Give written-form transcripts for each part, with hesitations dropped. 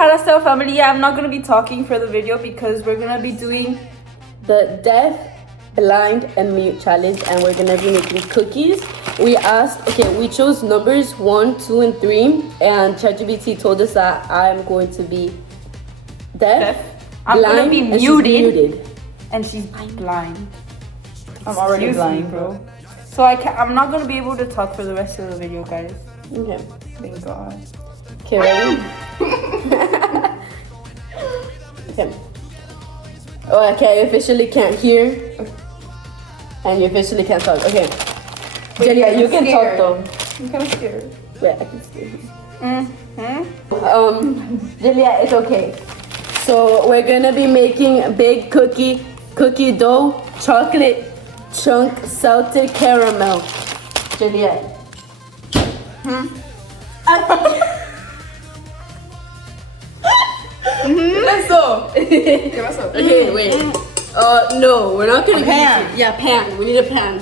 Jarastyle family. Yeah, I'm not gonna be talking for the video because we're gonna be doing the deaf, blind, and mute challenge, and we're gonna be making cookies. We chose numbers 1, 2, and 3, and ChatGPT told us that I'm going to be deaf. I'm blind, gonna be and muted. And she's blind. I'm already Excuse blind, me, bro. So I'm not gonna be able to talk for the rest of the video, guys. Okay. Thank God. Okay, ready? Okay. Oh, okay, I officially can't hear. And you officially can't talk. Okay. Julia, you can talk though. I'm kind of scared. Yeah, I can see. Julia, it's okay. So we're gonna be making big cookie dough, chocolate chunk salted caramel. Juliet. Let's go. Okay, wait. No, we're not gonna pan. use it. Yeah, pan. We need a pan.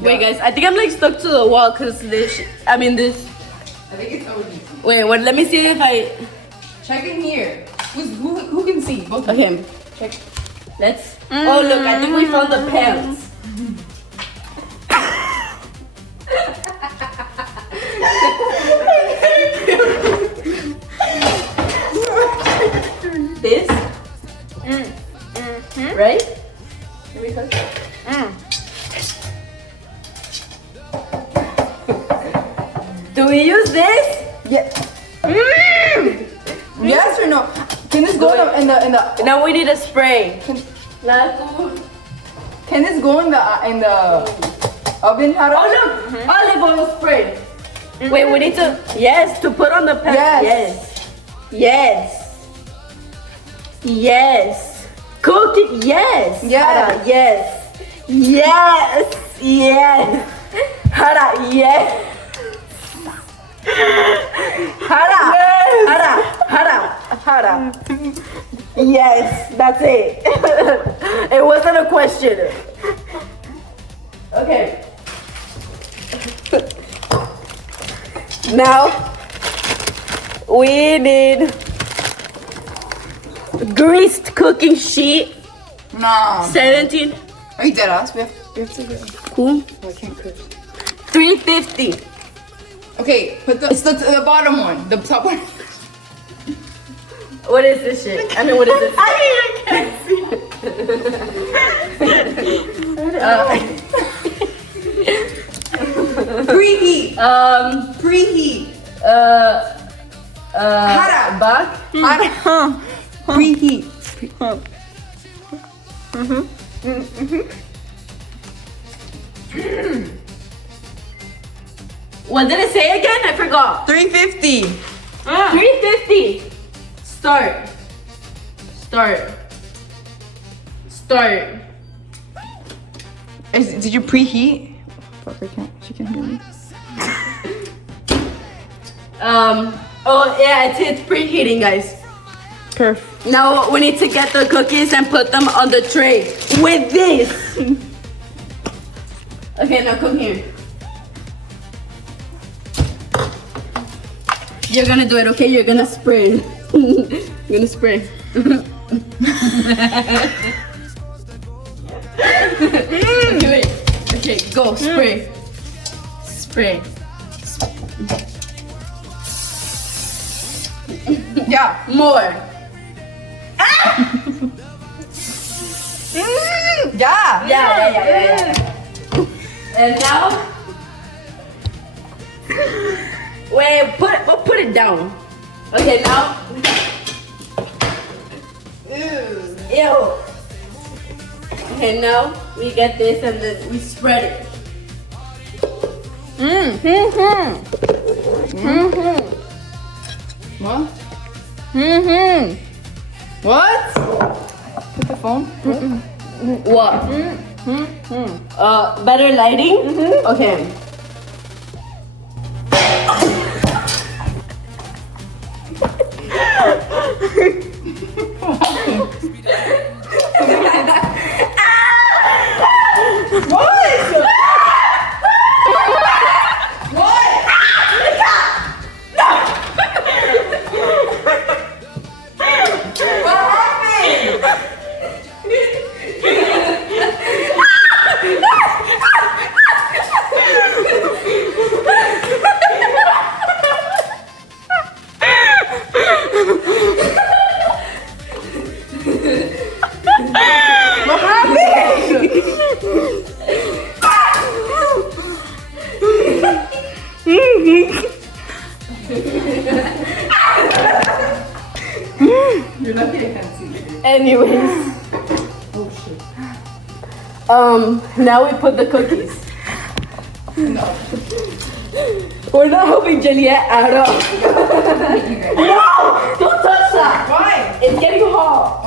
Wait, guys, I think I'm like stuck to the wall because this. I think it's over. Wait, what? Let me see if I. Check in here. Who can see? Both. Okay. Check. Let's. Oh, look, I think we found the pans. This. Right? Can we touch? Do we use this? Yeah. Yes or no? Can this go in the Now we need a spray. Can this go in the oven? How Oh look, olive oil spray. Wait, we need to to put on the pan. Yes. Cook it. Yes. Yes. Hara, yes. Hara. Yes, that's it. It wasn't a question. Okay. Now we need greased cooking sheet. No. 17. Are you dead ass? We have to go. Cool. I can't cook. 350. Okay, it's the bottom one. The top one. What is this shit? I mean, what is this? I can't see. Preheat. Preheat. Hara. Back. Hara. Preheat. What did it say again? I forgot. 350. 350. Start. Did you preheat? Fuck, she can't hear me. Oh yeah, it's preheating, guys. Perf. Now we need to get the cookies and put them on the tray with this. Okay, now come here. You're gonna do it, okay? You're gonna spray. You're gonna spray. Okay, wait. Okay, go, spray. Spray. Yeah. More. Yeah. And now, wait, put it down. Okay, now. Ew. Okay, now we get this and then we spread it. What? What? Put the phone. What? Better lighting? Okay. You're lucky I can't see it. Anyways. Oh shit. Now we put the cookies. No. We're not helping Juliet at all. No! Don't touch that! Why? It's getting hot.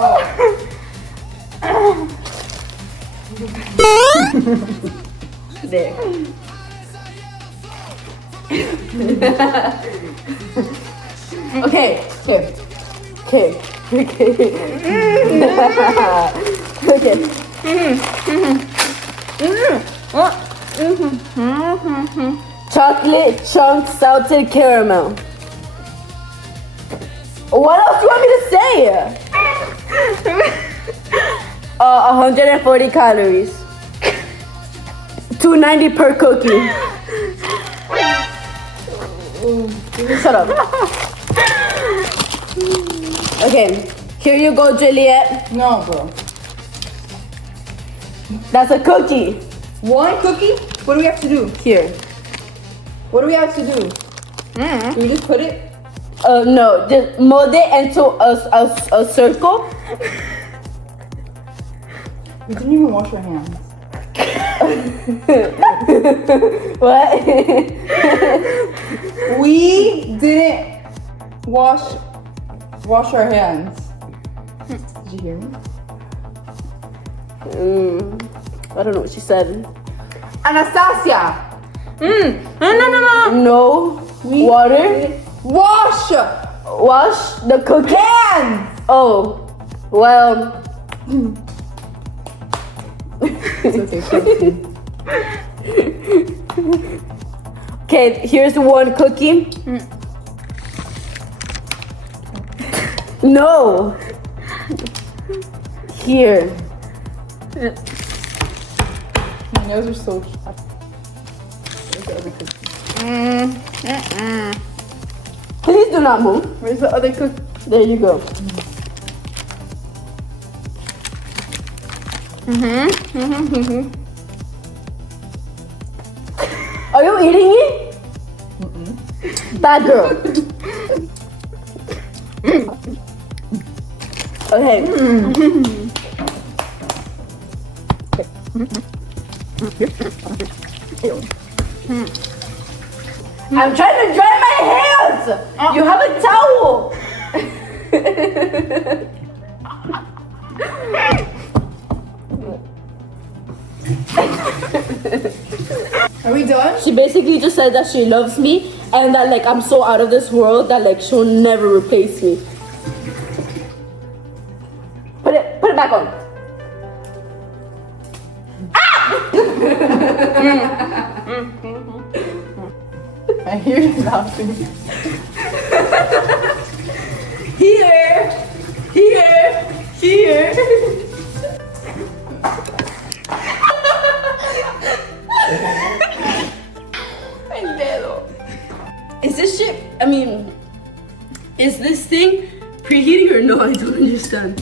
Oh. There. Okay. Here. Okay. Okay. Okay. Chocolate chunk salted caramel. What else do you want me to say? 140 calories. 290 per cookie. Shut up. Okay, here you go, Juliet. No, bro. That's a cookie. One cookie? What do we have to do? Here. What do we have to do? Do we just put it? No, just mold it into a circle. We didn't even wash our hands. What? We didn't wash our hands. Did you hear me? I don't know what she said. Anastasia! No. Water. Wash! Wash the cookie. Hands! Oh, well. It's okay. Okay, here's one cookie. No. Here. My nails are so sharp. Where's the other cookie? Please do not move. Where's the other cookie? There you go. Are you eating it? Bad girl. Okay. I'm trying to dry my hands. You have a towel. Are we done? She basically just said that she loves me and that like I'm so out of this world that like she'll never replace me. Put it back on. I hear you laughing. Here. Is this shit, I mean, is this thing preheating or no? I don't understand.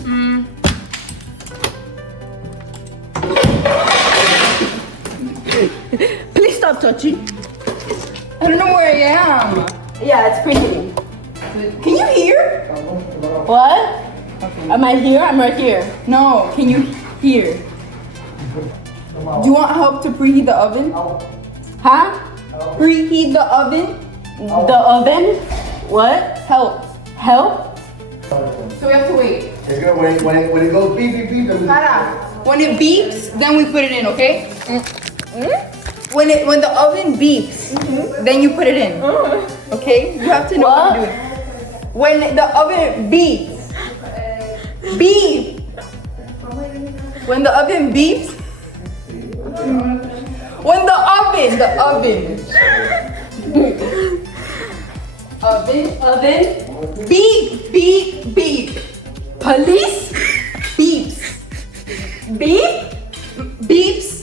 Please stop touching. I don't know where I am. Yeah, it's preheating. Can you hear? What? Am I here? I'm right here. No, can you hear? Do you want help to preheat the oven? Huh? Preheat the oven? The oven? What? Help. Help? So we have to wait. It's gonna when it goes beep beep beep. Tara, when it beeps, then we put it in, okay? When the oven beeps, then you put it in. Okay? You have to know what you're doing. When the oven beeps. Beep. When the oven beeps. When the oven. Oven. Beep, beep, beep. Police? Beeps. Beep? Beeps.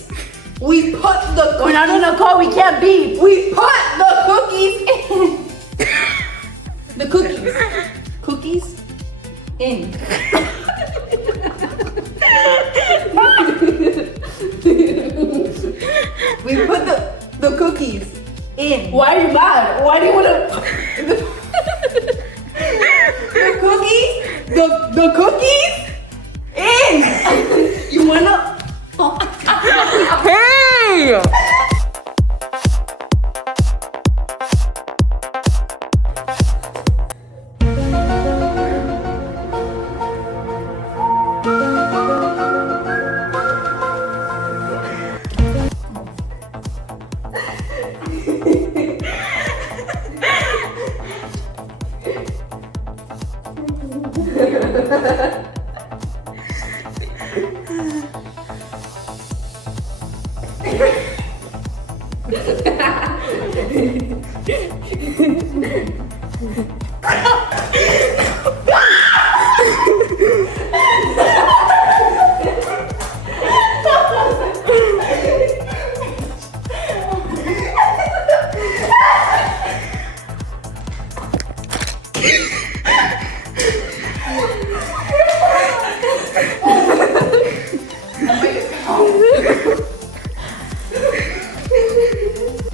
We put the We're not in a car, we can't beep. We put the cookies in. The cookies. Cookies in. We put the cookies in. Why are you mad? Why do you wanna The cookies the cookies in. You wanna? Hey!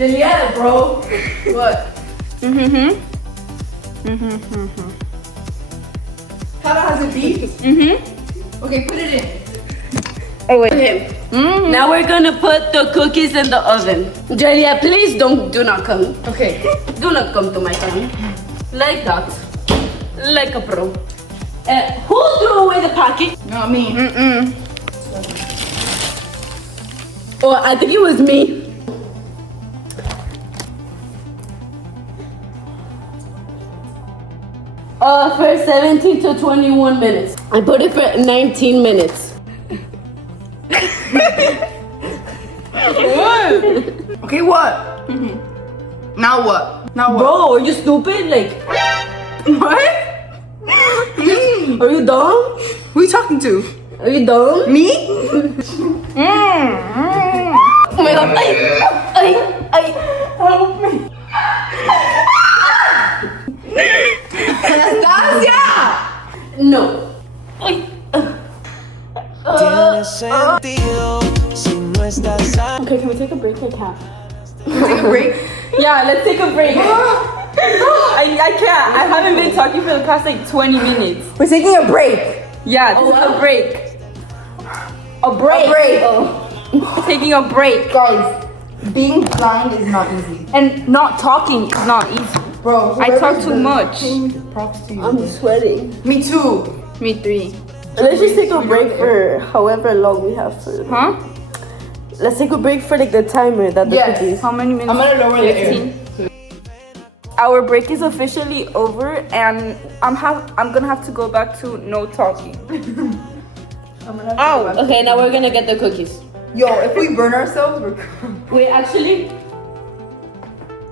Yeah, bro. What? Tara has a beef? Okay, put it in. Oh wait. Okay. Now we're gonna put the cookies in the oven. Julia, please do not come. Okay. Do not come to my phone. Like that. Like a pro. Who threw away the packet? Not me. Oh, I think it was me. For 17 to 21 minutes. I put it for 19 minutes. What? Okay, what? Now what? Now what? Bro, are you stupid? Like, What? are you dumb? Who are you talking to? Are you dumb? Me? Oh my god. Help me. Anastasia! No. Tiene sentido si no estás ahí. Okay, can we take a break? I can't. Take a break. Yeah, let's take a break. I can't. I haven't been talking for the past like 20 minutes. We're taking a break. Yeah, this is a break. A break. A break. Oh. Taking a break. Guys, being blind is not easy. And not talking is not easy. Bro, I talk too much. Props to you. I'm sweating. Me too. Me three. Let's just take a break for however long we have for. Huh? Let's take a break for like the timer that the Yes. cookies. How many minutes? I'm gonna lower the air. 15. Our break is officially over, and I'm gonna have to go back to no talking. Oh. Okay, now we're gonna get the cookies. Yo, if we burn ourselves, we're Wait, actually,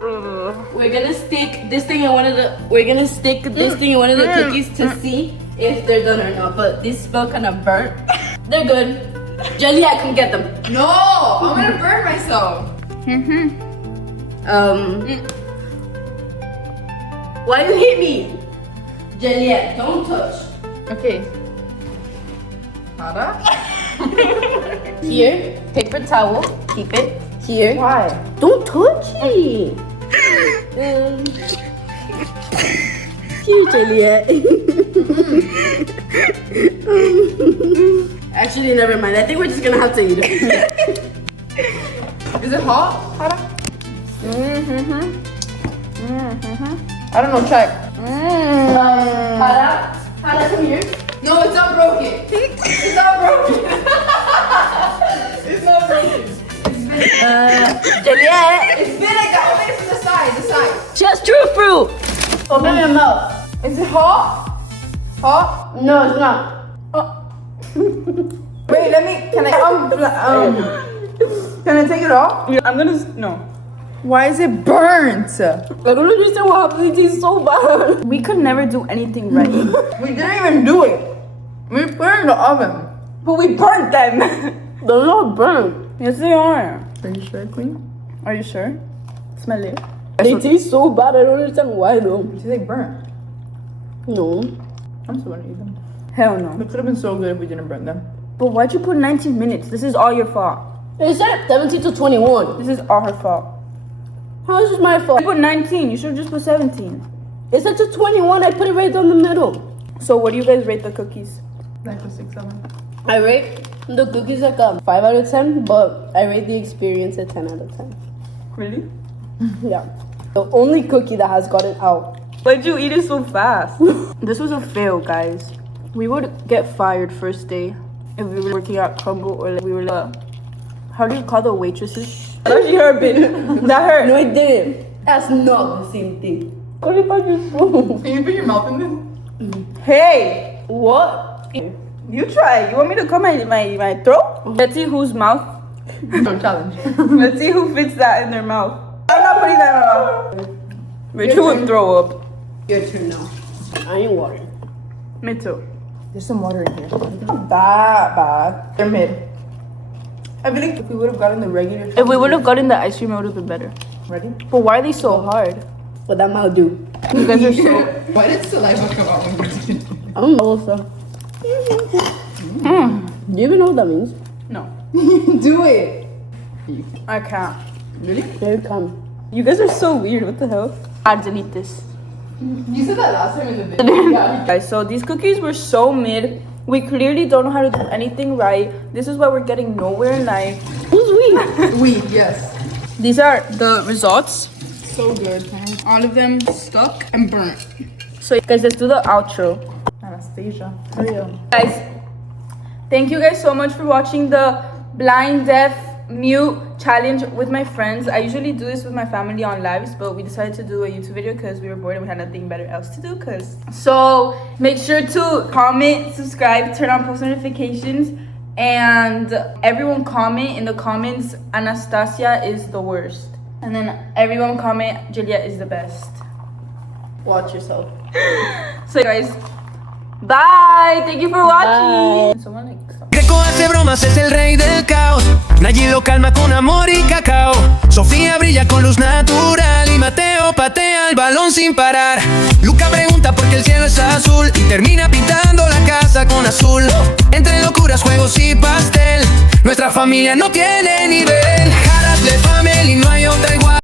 we're gonna stick this thing in one of the. We're gonna stick this thing in one of the cookies to see if they're done or not. But these smell kind of burnt. They're good. Jelly, I can get them. No, I'm gonna burn myself. Why you hit me? Juliet, don't touch. Okay. Nada? Here, paper towel, keep it. Here. Why? Don't touch it. Here, Juliet. Actually, never mind. I think we're just gonna have to eat it. Is it hot? Hada? I don't know, check. Hada, come here. No, it's not broken. It's not broken. It's not broken. Juliet. It's vinegar. Open it from the side, She has true fruit. Open your mouth. Is it hot? Hot? No, it's not. Wait, let me, can I take it off? I'm gonna, no. Why is it burnt? I don't understand what happens. It tastes so bad. We could never do anything right. We didn't even do it. We put it in the oven. But we burnt them. They're not burnt. Yes, they are. Are you sure, Queen? Are you sure? Smell it. They taste so bad. I don't understand why though. Did they burn? No. I'm still gonna eat them. Hell no. It could have been so good if we didn't burn them. But why'd you put 19 minutes? This is all your fault. It said 17 to 21. This is all her fault. How is this my fault? You put 19. You should have just put 17. It said to 21. I put it right down the middle. So what do you guys rate the cookies? Like a 6, 7. I rate the cookies like a 5 out of 10, but I rate the experience a 10 out of 10. Really? Yeah. The only cookie that has gotten out. Why'd you eat it so fast? This was a fail, guys. We would get fired first day if we were working at Crumble or like we were how do you call the waitresses? I thought she hurt bit. That hurt. No, it didn't. That's not the same thing. What about your spoon? Can you put your mouth in this? Hey! What? You try. You want me to cut my throat? Let's see whose mouth. No challenge. Let's see who fits that in their mouth. I'm not putting that in my mouth. Rachel would throw up. Your turn now. I ain't water. Me too. There's some water in here. Not that bad. They're mid. I feel like if we would have gotten the regular. If we would have gotten the ice cream, it would have been better. Ready? But why are they so hard? What that mouth do? You guys are so. Why did saliva come out when you did it? I don't know also. Do you even know what that means? No. Do it. I can't. Really? Here it comes. You guys are so weird. What the hell? I'll delete this. You said that last time in the video. Yeah. Guys, so these cookies were so mid. We clearly don't know how to do anything right. This is why we're getting nowhere in life. Who's we? We, yes. These are the results. So good. All of them stuck and burnt. So guys, let's do the outro. Anastasia. Hurry up. Guys, thank you guys so much for watching the blind, deaf, mute challenge with my friends. I usually do this with my family on lives, but we decided to do a YouTube video because we were bored and we had nothing better else to do. So make sure to comment, subscribe, turn on post notifications, and everyone comment in the comments Anastasia is the worst, and then everyone comment Juliet is the best. Watch yourself. So guys, bye. Thank you for watching. Someone like stop. Greco hace bromas, es el rey del caos. Nayi lo calma con amor y cacao. Sofía brilla con luz natural y Mateo patea el balón sin parar. Luca pregunta por qué el cielo es azul y termina pintando la casa con azul. Entre locuras, juegos y pastel, nuestra familia no tiene nivel. Caras de family, no hay otra igual.